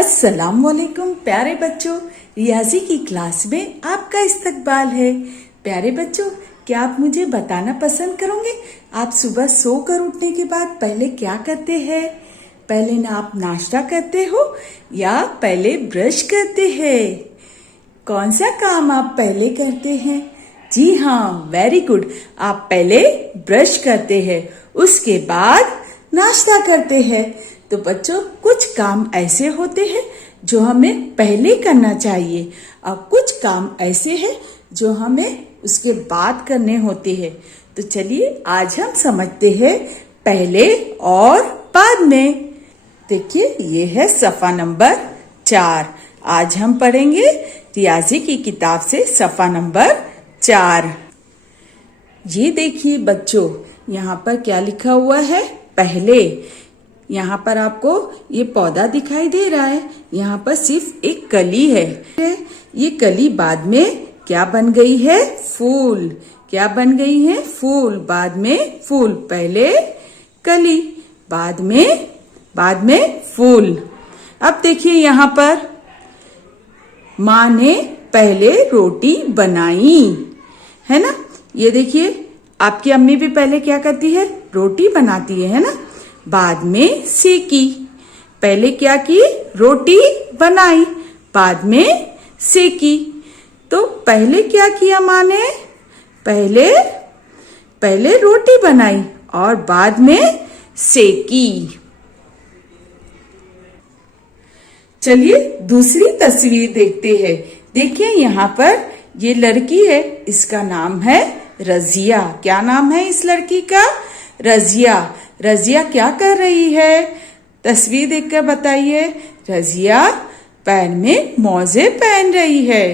अस्सलाम वालेकुम प्यारे बच्चों, रियाजी की क्लास में आपका इस्तकबाल है। प्यारे बच्चों, क्या आप मुझे बताना पसंद करोगे, आप सुबह सोकर उठने के बाद पहले क्या करते हैं? पहले ना आप नाश्ता करते हो या पहले ब्रश करते हैं? कौन सा काम आप पहले करते हैं? जी हाँ, वेरी गुड। आप पहले ब्रश करते हैं, उसके बाद नाश्ता करते हैं। तो बच्चों, कुछ काम ऐसे होते हैं जो हमें पहले करना चाहिए और कुछ काम ऐसे हैं जो हमें उसके बाद करने होते हैं। तो चलिए आज हम समझते हैं पहले और बाद में। देखिए, ये है सफ़ा नंबर 4। आज हम पढ़ेंगे रियाजी की किताब से सफ़ा नंबर 4। ये देखिए बच्चों, यहाँ पर क्या लिखा हुआ है? पहले। यहाँ पर आपको ये पौधा दिखाई दे रहा है, यहाँ पर सिर्फ एक कली है। ये कली बाद में क्या बन गई है? फूल। क्या बन गई है? फूल। बाद में फूल। पहले कली, बाद में फूल। अब देखिए यहाँ पर माँ ने पहले रोटी बनाई है ना। ये देखिए, आपकी अम्मी भी पहले क्या करती है? रोटी बनाती है ना। बाद में सेकी। पहले क्या की? रोटी बनाई, बाद में सेकी। तो पहले क्या किया माँ ने? पहले रोटी बनाई और बाद में सेकी। चलिए दूसरी तस्वीर देखते हैं। देखिए यहाँ पर ये लड़की है, इसका नाम है रजिया। क्या नाम है इस लड़की का? रजिया। रजिया क्या कर रही है? तस्वीर देखकर बताइए। रजिया पैर में मोजे पहन रही है।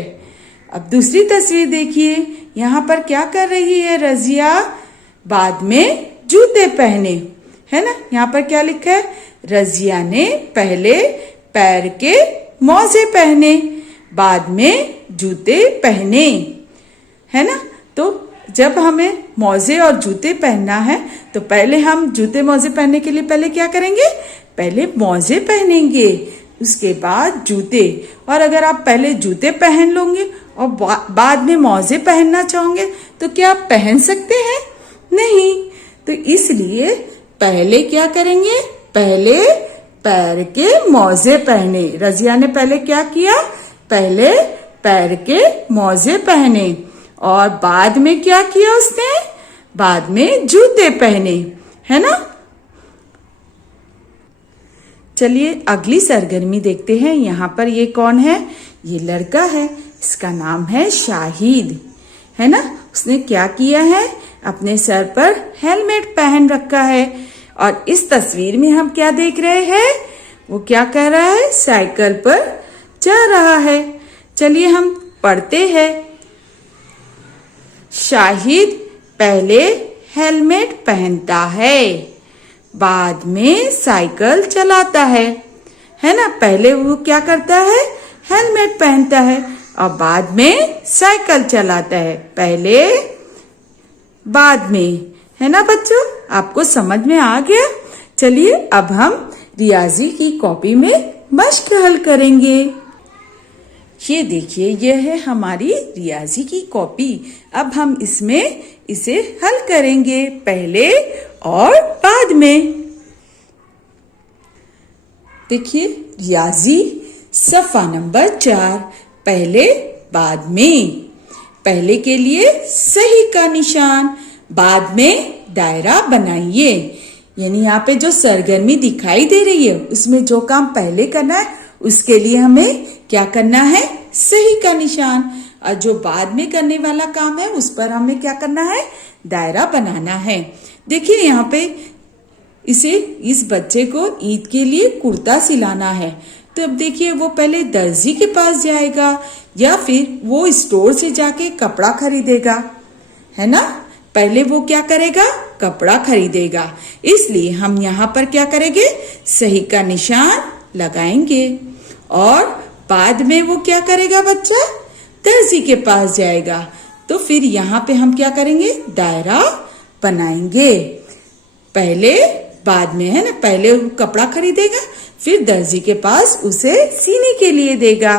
अब दूसरी तस्वीर देखिए, यहाँ पर क्या कर रही है रजिया? बाद में जूते पहने, है ना। यहाँ पर क्या लिखा है? रजिया ने पहले पैर के मोजे पहने, बाद में जूते पहने, है ना। तो जब हमें मोजे और जूते पहनना है तो पहले हम जूते मोजे पहनने के लिए पहले क्या करेंगे? पहले मोजे पहनेंगे, उसके बाद जूते। और अगर आप पहले जूते पहन लोगे और बाद में मोजे पहनना चाहोगे तो क्या आप पहन सकते हैं? नहीं। तो इसलिए पहले क्या करेंगे? पहले पैर के मोजे पहने। रजिया ने पहले क्या किया? पहले पैर के मोजे पहने और बाद में क्या किया उसने? बाद में जूते पहने, है ना। चलिए अगली सरगर्मी देखते हैं। यहाँ पर ये कौन है? ये लड़का है, इसका नाम है शाहिद, है ना। उसने क्या किया है? अपने सर पर हेलमेट पहन रखा है। और इस तस्वीर में हम क्या देख रहे हैं? वो क्या कर रहा है? साइकिल पर जा रहा है। चलिए हम पढ़ते हैं। शाहिद पहले हेलमेट पहनता है, बाद में साइकिल चलाता है ना। पहले वो क्या करता है? हेलमेट पहनता है और बाद में साइकिल चलाता है। पहले बाद में, है ना बच्चों। आपको समझ में आ गया? चलिए अब हम रियाजी की कॉपी में मश्क हल करेंगे। ये देखिए, ये है हमारी रियाजी की कॉपी। अब हम इसमें इसे हल करेंगे पहले और बाद में। देखिए रियाजी सफ़ा नंबर 4, पहले बाद में। पहले के लिए सही का निशान, बाद में दायरा बनाइए। यानी यहाँ पे जो सरगर्मी दिखाई दे रही है उसमें जो काम पहले करना है उसके लिए हमें क्या करना है? सही का निशान। और जो बाद में करने वाला काम है उस पर हमें क्या करना है? दायरा बनाना है। देखिए यहाँ पे इस बच्चे को ईद के लिए कुर्ता सिलाना है। तो अब देखिए, वो पहले दर्जी के पास जाएगा या फिर वो स्टोर से जाके कपड़ा खरीदेगा, है ना। पहले वो क्या करेगा? कपड़ा खरीदेगा। इसलिए हम यहाँ पर क्या करेंगे? सही का निशान लगाएंगे। और बाद में वो क्या करेगा बच्चा? दर्जी के पास जाएगा। तो फिर यहाँ पे हम क्या करेंगे? दायरा बनाएंगे। पहले बाद में, है ना, पहले वो कपड़ा खरीदेगा, फिर दर्जी के पास उसे सीने के लिए देगा।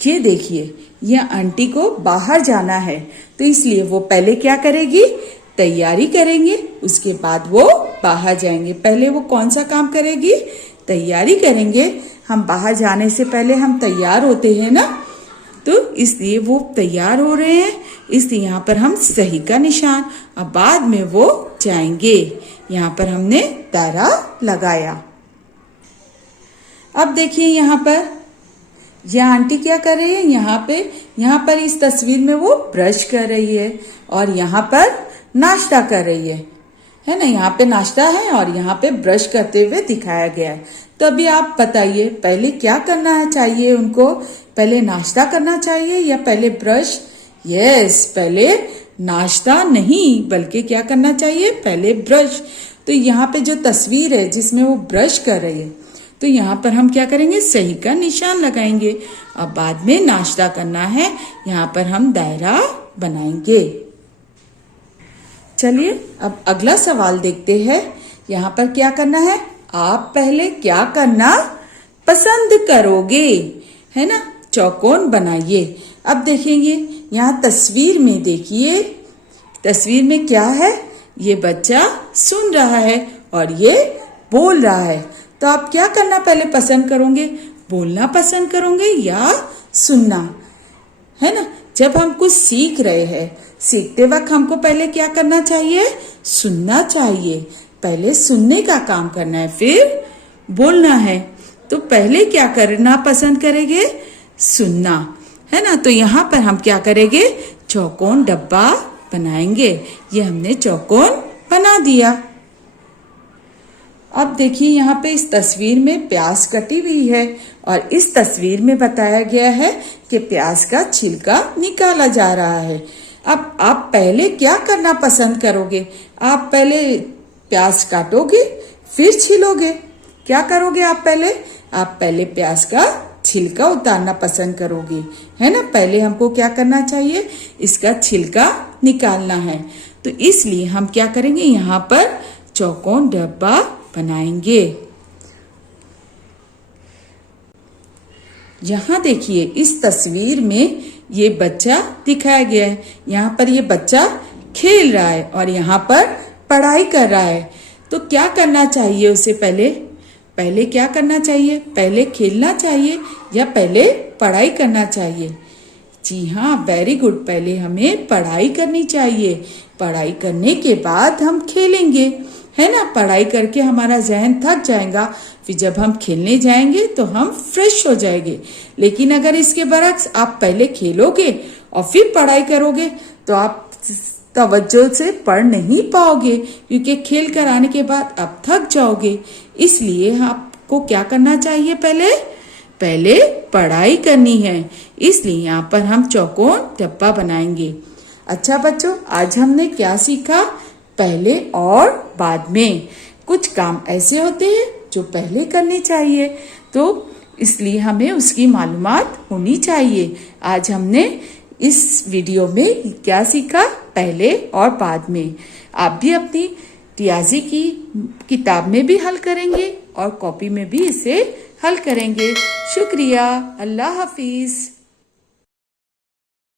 ये देखिए, यह आंटी को बाहर जाना है, तो इसलिए वो पहले क्या करेगी, तैयारी करेंगे, उसके बाद वो बाहर जाएंगे। पहले वो कौन सा काम करेगी, तैयारी करेंगे। हम बाहर जाने से पहले हम तैयार होते हैं ना, तो इसलिए वो तैयार हो रहे हैं, इसलिए यहाँ पर हम सही का निशान। अब बाद में वो जाएंगे, यहाँ पर हमने दायरा लगाया। अब देखिए यहाँ पर यह आंटी क्या कर रही है, यहाँ पर इस तस्वीर में वो ब्रश कर रही है और यहाँ पर नाश्ता कर रही है ना। यहाँ पे नाश्ता है और यहाँ पे ब्रश करते हुए दिखाया गया है। तो अभी आप बताइए, पहले क्या करना चाहिए उनको, पहले नाश्ता करना चाहिए या पहले ब्रश? यस, पहले नाश्ता नहीं बल्कि क्या करना चाहिए, पहले ब्रश। तो यहाँ पे जो तस्वीर है जिसमें वो ब्रश कर रही है, तो यहाँ पर हम क्या करेंगे, सही का निशान लगाएंगे। अब बाद में नाश्ता करना है, यहाँ पर हम दायरा बनाएंगे। चलिए अब अगला सवाल देखते हैं। यहाँ पर क्या करना है, आप पहले क्या करना पसंद करोगे, है ना। चौकोन बनाइए। अब देखेंगे यहाँ तस्वीर में, देखिए तस्वीर में क्या है, ये बच्चा सुन रहा है और ये बोल रहा है। तो आप क्या करना पहले पसंद करोगे, बोलना पसंद करोगे या सुनना, है ना। जब हम कुछ सीख रहे हैं, सीखते वक्त हमको पहले क्या करना चाहिए, सुनना चाहिए। पहले सुनने का काम करना है, फिर बोलना है। तो पहले क्या करना पसंद करेंगे, सुनना, है ना। तो यहाँ पर हम क्या करेंगे, चौकोन डब्बा बनाएंगे। ये हमने चौकोन बना दिया। अब देखिए यहाँ पे इस तस्वीर में प्याज कटी हुई है और इस तस्वीर में बताया गया है कि प्याज का छिलका निकाला जा रहा है। अब आप पहले क्या करना पसंद करोगे, आप पहले प्याज काटोगे फिर छिलोगे, क्या करोगे आप पहले प्याज का छिलका उतारना पसंद करोगे, है ना। पहले हमको क्या करना चाहिए, इसका छिलका निकालना है। तो इसलिए हम क्या करेंगे, यहाँ पर चौकोन डब्बा बनाएंगे। यहाँ देखिए इस तस्वीर में ये बच्चा दिखाया गया है। यहाँ पर ये बच्चा खेल रहा है और यहाँ पर पढ़ाई कर रहा है। तो क्या करना चाहिए उसे, पहले क्या करना चाहिए, पहले खेलना चाहिए या पहले पढ़ाई करना चाहिए? जी हाँ, वेरी गुड, पहले हमें पढ़ाई करनी चाहिए। पढ़ाई करने के बाद हम खेलेंगे, है ना। पढ़ाई करके हमारा जहन थक जाएगा, फिर जब हम खेलने जाएंगे तो हम फ्रेश हो जाएंगे। लेकिन अगर इसके बरक्स आप पहले खेलोगे और फिर पढ़ाई करोगे तो आप तवज्जो से पढ़ नहीं पाओगे, क्योंकि खेल कर आने के बाद आप थक जाओगे। इसलिए आपको क्या करना चाहिए, पहले पढ़ाई करनी है। इसलिए यहाँ पर हम चौकोन डब्बा बनाएंगे। अच्छा बच्चों, आज हमने क्या सीखा, पहले और बाद में। कुछ काम ऐसे होते हैं जो पहले करने चाहिए, तो इसलिए हमें उसकी मालूमात होनी चाहिए। आज हमने इस वीडियो में क्या सीखा, पहले और बाद में। आप भी अपनी रियाजी की किताब में भी हल करेंगे और कॉपी में भी इसे हल करेंगे। शुक्रिया, अल्लाह हाफिज।